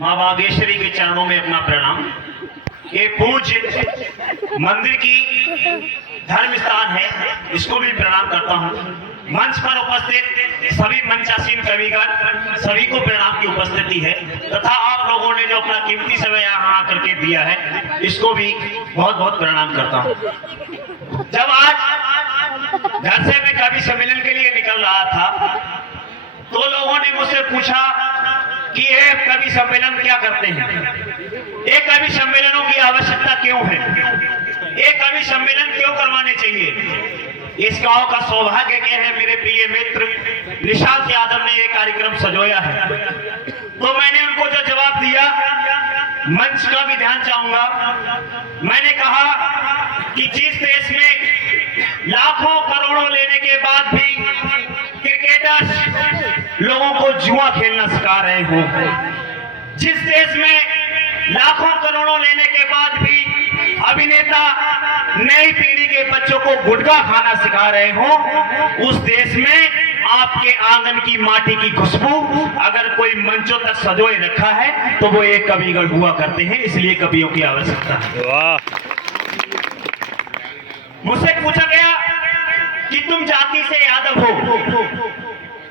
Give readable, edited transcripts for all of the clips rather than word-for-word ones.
माँ बागेश्वरी के चरणों में अपना प्रणाम। ये पूज्य मंदिर की धर्म स्थान है, इसको भी प्रणाम करता हूँ। मंच पर उपस्थित सभी मंचासीन कविगण, सभी को प्रणाम की उपस्थिति है तथा आप लोगों ने जो अपना कीमती समय यहाँ आकर के दिया है, इसको भी बहुत बहुत प्रणाम करता हूँ। जब आज घर से मैं कवि सम्मेलन के लिए निकल रहा था तो लोगों ने मुझसे पूछा कि ये कवि सम्मेलन क्या करते हैं, ये कवि सम्मेलनों की आवश्यकता क्यों है, ये कवि सम्मेलन क्यों करवाने चाहिए। इस गांव का सौभाग्य क्या है, मेरे प्रिय मित्र निशांत यादव ने ये कार्यक्रम सजोया है। तो मैंने उनको जो जवाब दिया, मंच का भी ध्यान चाहूंगा। मैंने कहा कि जिस देश में लाखों करोड़ों लेने के बाद भी क्रिकेटर्स लोगों को जुआ खेलना सिखा रहे हो, जिस देश में लाखों करोड़ों लेने के बाद भी अभिनेता नई पीढ़ी के बच्चों को गुटखा खाना सिखा रहे हो, उस देश में आपके आंगन की माटी की खुशबू अगर कोई मंचों तक सजोए रखा है तो वो एक कविगण हुआ करते हैं, इसलिए कवियों की आवश्यकता है। वाह। मुझसे पूछा गया कि तुम जाति से यादव हो,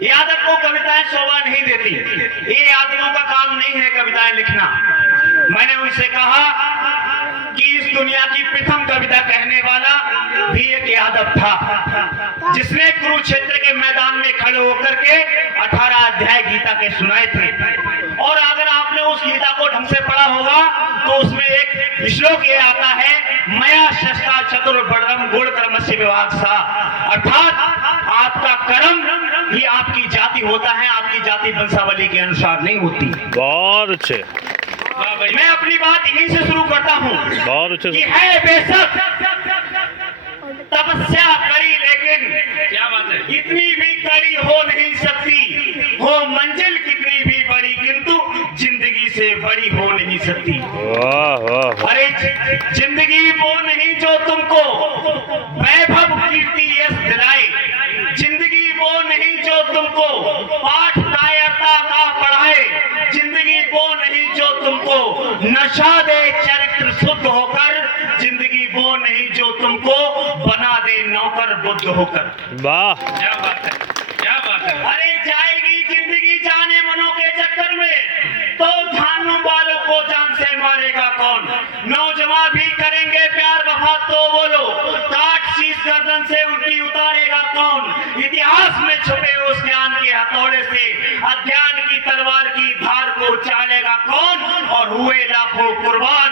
यादव को कविताएं शोभा नहीं देती, ये यादवों का काम नहीं है कविताएं लिखना। मैंने उनसे कहा कि इस दुनिया की प्रथम कविता कहने वाला भी एक यादव था, जिसने कुरुक्षेत्र के मैदान में खड़े होकर के 18 अध्याय गीता के सुनाए थे। और अगर आपने उस गीता को ढंग से पढ़ा होगा तो उसमें एक श्लोक ये आता है, मया शस्ता चतुर्वर्णम गुण कर्मस्य विभाग सा, अर्थात आपका कर्म ही आपकी जाति होता है, आपकी जाति वंशावली के अनुसार नहीं होती। बहुत अच्छे। मैं अपनी बात यहीं से शुरू करता हूँ। बहुत अच्छे। कि है बेशक तपस्या करी, लेकिन क्या बात है, इतनी भी कड़ी हो नहीं सकती, हो मंजिल कितनी भी बड़ी किंतु जिंदगी से बड़ी हो नहीं सकती। अरे जिंदगी वो नहीं जो तुमको वैभव कीर्ति यश दिलाए, जिंदगी वो नहीं जो तुमको पाठ कायरता का पढ़ाए, जिंदगी वो नहीं जो तुमको नशा दे चरित्र शुद्ध होकर, जिंदगी वो नहीं जो तुमको बना दे नौकर बुद्ध होकर। वाह, क्या बात है, क्या बात है। अरे जाएगी जिंदगी जाने मनों के चक्कर में तो जानू वालों को जान से मारेगा कौन, नौजवान भी करेंगे प्यार वफा तो बोलो, काट शीश गर्दन से उनकी उतारेगा कौन, इतिहास में छुपे उस ज्ञान के हथौड़े से अज्ञान की तलवार की धार को चालेगा कौन, और हुए लाखों कुर्बान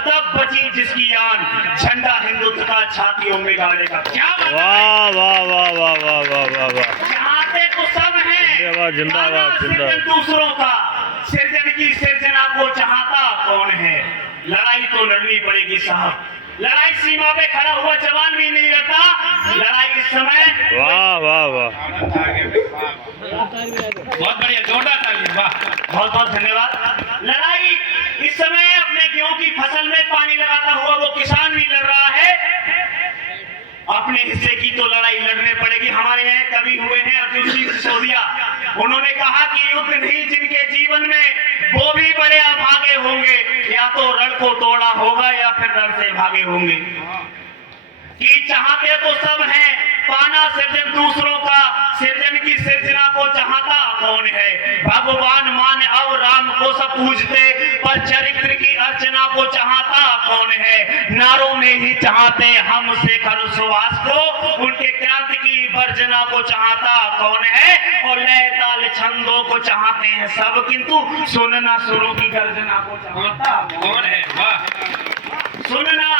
तब बची जिसकी आन, झंडा हिंदुत्व का छातियों में गाड़ेगा। क्या वाह वाह वाह वाह वाह वाह वाह वाह। चाहते तो सब हैं, जिंदाबाद जिंदाबाद। दूसरों का सृजन की सृजना को चाहता कौन है, लड़ाई तो लड़नी पड़ेगी साहब, लड़ाई सीमा पे खड़ा हुआ जवान भी नहीं रहता, लड़ाई इस समय। वाह वाह वाह, बहुत बढ़िया, जोरदार ताली, वाह, बहुत बहुत धन्यवाद। लड़ाई इस समय अपने गेहूं की फसल में पानी लगाता हुआ वो किसान भी लड़ रहा है, अपने हिस्से की तो लड़ाई लड़ने पड़ेगी। हमारे यहाँ कवि हुए हैं अर्जुन सिंह सिसोदिया, उन्होंने कहा कि युद्ध नहीं जिनके जीवन में वो भी बड़े अभागे होंगे, या तो रण को तोड़ा होगा या फिर रण से भागे होंगे। कि चाहते तो सब हैं पाना सृजन दूसरों का, सृजन की सृजना को चाहता कौन है, भगवान मान और राम को सब पूजते पर चरित्र की अर्चना को चाहता कौन है, नारों में ही चाहते हम शेखर सुहास को, उनके क्रांति की वर्जना को चाहता कौन है, और लय ताल छंदों को चाहते हैं सब किंतु सुनना सुरों की गर्जना को चाहता कौन है। सुनना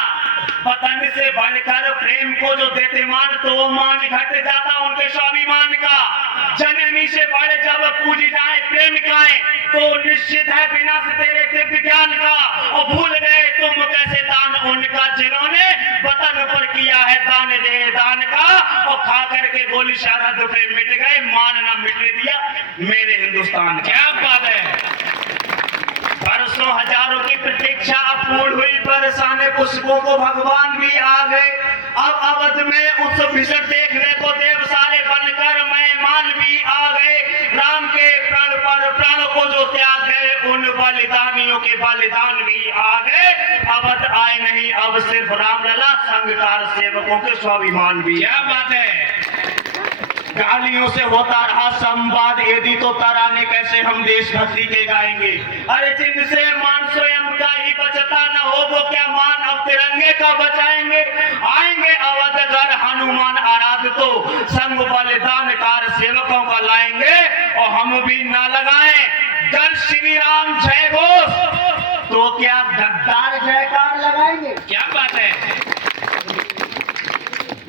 पतंग से बढ़कर प्रेम को जो देते मान, तो वो मान घट जाता उनके स्वाभिमान का, जननी से बढ़ जब पूज जाए प्रेम काए तो निश्चित है विनाश तेरे दिव्य ज्ञान का, और भूल गए तुम कैसे दान उनका जिन्होंने वतन पर किया है दान दे दान का, और खा करके गोली सरहद पे मिट गए, मान ना मिटने दिया मेरे हिंदुस्तान। क्या बात है। बरसों हजारों की प्रतीक्षा पूर्ण हुई, बरसाने पुष्पों को भगवान भी आ गए, अब अवध में उस विषय देखने को देव सारे बनकर मेहमान भी आ गए, राम के प्राण पर प्राण को जो त्याग गए उन बलिदानियों के बलिदान भी आ गए, अवध आए नहीं अब सिर्फ रामलला, संगकार सेवकों के स्वाभिमान भी। क्या बात है। गालियों से होता रहा संवाद, यदि तो तराने कैसे हम देशभक्ति के गाएंगे। अरे जिनसे मान स्वयं का ही बचता न हो, वो क्या मान अब तिरंगे का बचाएंगे। आएंगे अवध घर हनुमान आराध, तो संग बलिदान कार सेवकों का लाएंगे, और हम भी न लगाएं जय श्री राम जय घोष, तो क्या गद्दार जयकार लगाएंगे। क्या बात है।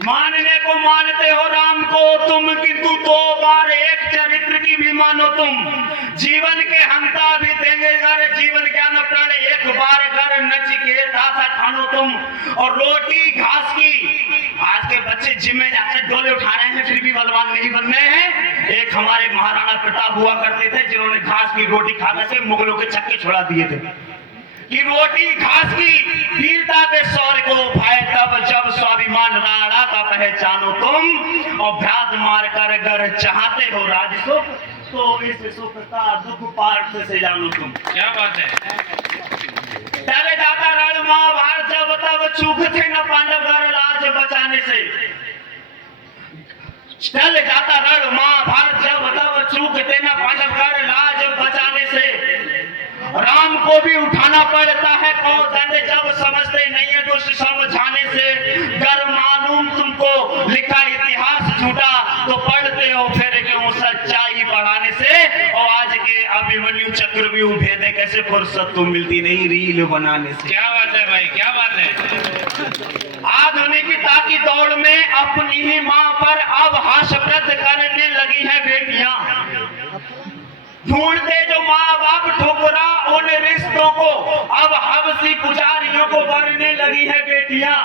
मानने को मानते हो राम को तुम, किंतु 2 बार एक चरित्र की भी मानो तुम। जीवन के हंता भी देंगे घर, जीवन ज्ञान प्रण एक बार घर, नचिकेता सा ठानो तुम। और रोटी घास की, आज के बच्चे जिम में जाकर डोले उठा रहे हैं, फिर भी बलवान नहीं बन रहे हैं। एक हमारे महाराणा प्रताप हुआ करते थे, जिन्होंने घास की रोटी खा करके मुगलों के छक्के छुड़ा दिए थे। कि रोटी घास की वीरता के शौर्य को भाई, तब जब स्वाभिमान राणा का पहचानो तुम। और भ्रात मार कर अगर चाहते हो राज सुख, तो इस सुख का दुख पाठ से जानो तुम। क्या बात है। चले जाता रण महाभारत, जब तब चूक थे न पांडव घर लाज बचाने से। चल जाता रण महाभारत, जब तब चूक थे न पांडव घर लाज बचाने से। राम को भी उठाना पड़ता है दंड, जब समझते नहीं है दुष्ट समझाने से। गर मालूम तुमको लिखा इतिहास झूठा, तो पढ़ते हो फिर क्यों सच्चाई बढ़ाने से। और आज के अभिमन्यु चक्रव्यूह भेदे कैसे फुर्सत तो मिलती नहीं रील बनाने से। क्या बात है भाई, क्या बात है। आधुनिकता की दौड़ में अपनी ही मां पर अब हास्यप्रद करने लगी है बेटियां। ढूंढते जो माँ बाप ठुकरा उन रिश्तों को, अब हवसी पुजारियों को बनने लगी है बेटियां।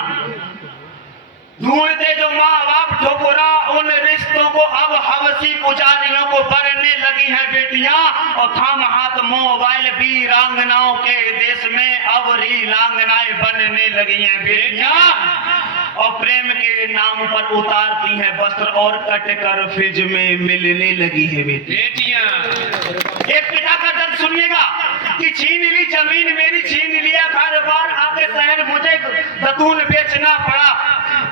ढूंढते जो माँ बाप ठुकरा उन रिश्तों को, अब हवसी पुजारियों को बनने लगी है बेटियां। और थाम हाथ मोबाइल वीरांगनाओं के देश में अब रीलांगनाएं बनने लगी हैं बेटियां। और प्रेम के नाम पर उतारती है वस्त्र, और कट कर फ्रिज में मिलने लगी है बेटियां। एक पिता का दर्द सुनिएगा कि छीन ली जमीन मेरी, छीन लिया घर बार, आके शहर मुझे दतून बेचना पड़ा।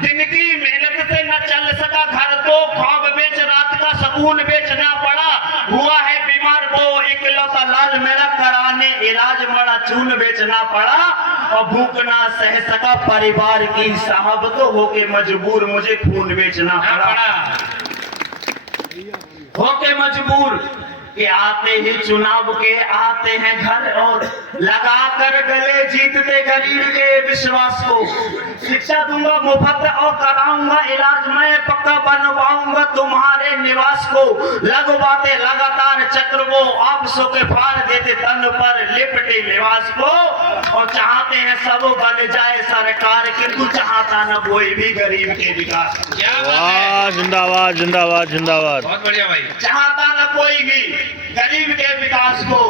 दिन की मेहनत से न चल सका घर, तो ख्वाब बेच रात का सुकून बेचना पड़ा। हुआ है बीमार वो इकलौता लाल मेरा, कराने इलाज मरा चून बेचना पड़ा। और भूख ना सह सका परिवार की साहब, तो होके मजबूर मुझे खून बेचना पड़ा। होके मजबूर कि आते ही चुनाव के आते हैं घर, और लगा कर गले जीतते गरीब के विश्वास को। शिक्षा दूंगा मुफ्त और कराऊंगा इलाज, मैं पक्का बनवाऊंगा तुम्हारे निवास को। लगवाते लगातार चक्र वो आपसों के फाड़ देते तन पर लिपटे निवास को। और चाहते हैं सब बन जाए सरकार, किंतु चाहता न कोई भी गरीब के विकास। क्या बात है। जिंदाबाद जिंदाबाद जिंदाबाद। बहुत बढ़िया भाई। चाहता न कोई भी गरीब के विकास को।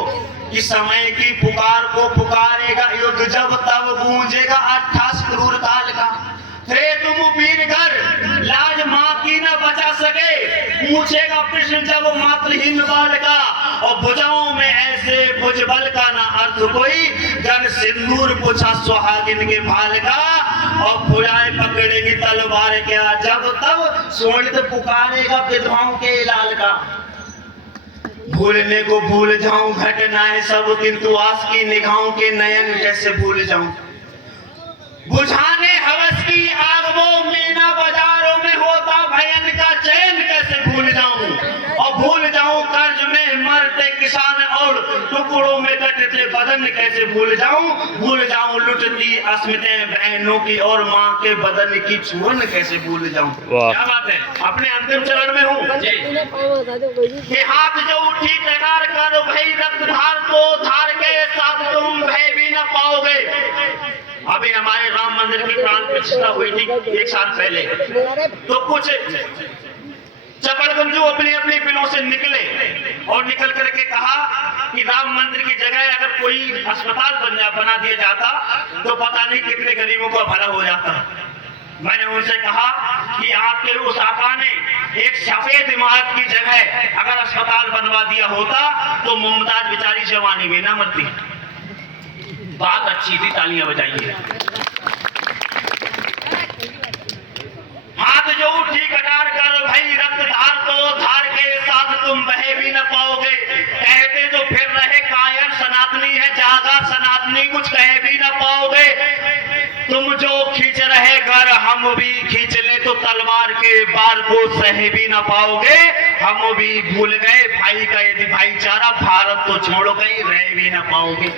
इस समय की पुकार को पुकारेगा युद्ध, जब तब गूंजेगा 28 क्रूर काल का। थे तुम वीरगर लाज माँ की न बचा सके, पूछेगा प्रश्न जब मातृहीन बाल का। और भुजाओं में ऐसे भुजबल का ना अर्थ कोई, गन सिंदूर पूछा सुहागिन के भाल का। और भुजाएं पकड़ेगी तलवार क्या, जब तब सोनित पुकारेगा विधवाओं के लाल का। भूलने को भूल जाऊं घटनाएं सब, किंतु आस की निगाहों के नयन कैसे भूल जाऊं। बुझाने हवस की आग वो मीना बाजारों में होता भयन का, चैन कैसे भूल जाऊं। और भूल जाऊं कर्ज में मरते किसान, और टुकड़ों में कटते बदन कैसे भूल जाऊं। भूल जाऊं लुटती अस्मिताएं बहनों की, और माँ के बदन की छुअन कैसे भूल जाऊं। क्या बात है। अपने अंतिम चरण में हूँ कि हाथ जो उठी टकार कर भाई रक्त धार, तो धार के साथ तुम भय भी न पाओगे। अभी हमारे राम मंदिर की प्राण प्रतिष्ठा हुई थी 1 साल पहले, तो कुछ चपड़गंजू अपने अपने बिलों से निकले और निकल करके कहा कि राम मंदिर की जगह अगर कोई अस्पताल बना दिया जाता, तो पता नहीं कितने गरीबों का भला हो जाता। मैंने उनसे कहा कि आपके उस आका ने एक सफेद इमारत की जगह अगर अस्पताल बनवा दिया होता, तो मुमताज बेचारी जवानी में ना मरती। बात अच्छी थी, तालियां बजाइए। हाथ जो उठी कटार कर भाई रक्त धार, तो धार के साथ तुम बहे भी न पाओगे। कहते जो फिर रहे कायर सनातनी है जागा सनातनी, कुछ कहे भी न पाओगे। तुम जो खींच रहे घर हम भी खींच ले, तो तलवार के बार को सह भी न पाओगे। हम भी भूल गए भाई का यदि भाईचारा, भारत तो छोड़ो कहीं रह भी न पाओगे।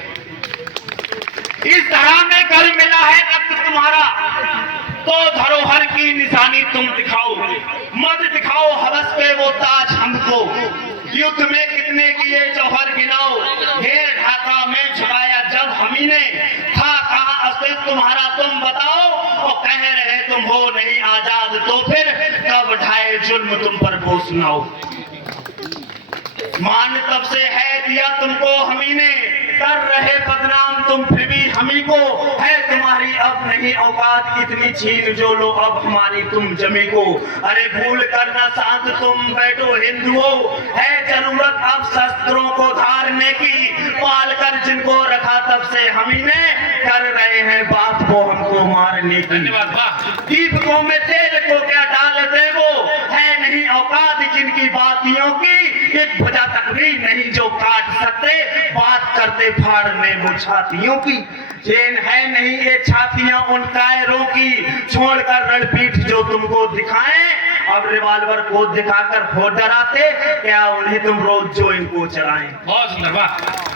इस तरह में घर मिला है रक्त तुम्हारा, तो धरोहर की निशानी तुम दिखाओ। मत दिखाओ हवस पे वो ताज हमको, युद्ध में कितने किए जौहर गिनाओ। ढेर ढाका में झुकाया जब हमी ने, था कहाँ अस्तित्व तुम्हारा तुम बताओ। और कह रहे तुम हो नहीं आजाद, तो फिर कब ढाए जुल्म तुम पर वो सुनाओ। मान तब से है दिया तुमको हमी ने, कर रहे बदनाम तुम फिर भी हमी को। है तुम्हारी अब नहीं औकात, इतनी छीन जो लो अब हमारी तुम जमी को। अरे भूल कर न शांत तुम बैठो हिंदुओं, है जरूरत अब शस्त्रों को धारने की। पाल कर जिनको रखा तब से हमी ने, कर रहे हैं बात वो हमको मारने की। धन्यवाद। वाह दीपकों में तेल को क्या डालते वो, है नहीं औकात जिनकी बातियों की। एक भुजा तक भी नहीं जो काट सकते, बात करते फाड़ने वो छातियों की। चैन है नहीं ये छातियां उन कायरों की, छोड़कर रणपीठ जो तुमको दिखाएं। अब रिवाल्वर को दिखाकर हो डराते, क्या उन्हें तुम रोज जो इनको चलाएं। बहुत सुंदर। वाह